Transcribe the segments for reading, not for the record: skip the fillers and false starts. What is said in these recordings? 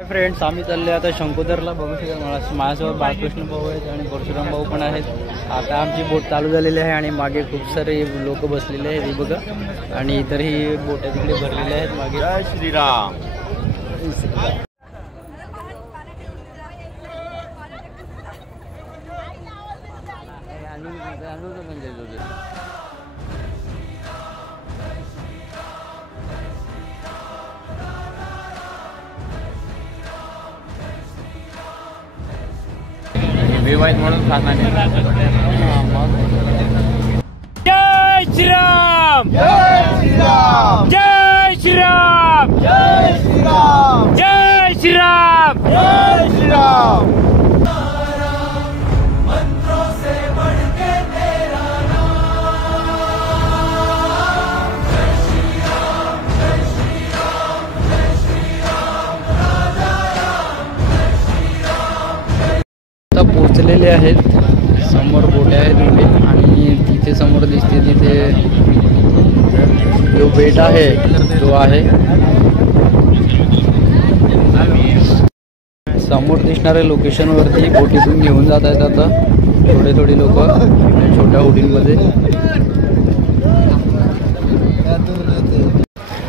Friends, आम्ही चालले आता शंकुदरला. बघू शकता माझ्यासोबत बाळकृष्ण भाऊ आहेत आणि परशुराम भाऊ पण आहेत. आता आमची बोट चालू झालेली आहे आणि मागे खूप सारे लोक बसलेले आहेत. हे बघा, आणि इतरही बोट्या तिकडे भरलेल्या आहेत मागे. जय श्रीराम. विवाहित म्हणून शासनाने जय श्रीराम जय श्रीराम जय श्रीराम जय श्रीराम जय श्रीराम जय श्रीराम. आता पोचलेले आहेत. समोर बोट्या आहेत उभे आणि तिथे समोर दिसते तिथे जो बेट आहे तो आहे. समोर दिसणाऱ्या लोकेशनवरती बोटीतून घेऊन जात आहेत आता थोडे लोक छोट्या होडींमध्ये.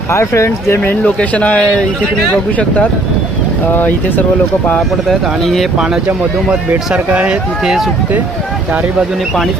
हाय फ्रेंड्स, जे मेन लोकेशन आहे इथे तुम्ही बघू शकतात. इथे सर्व लोक पाया पडत आहेत आणि हे पाण्याच्या मधोमध बेटसारखं आहे. तिथे सुटते चारही बाजूने पाणीच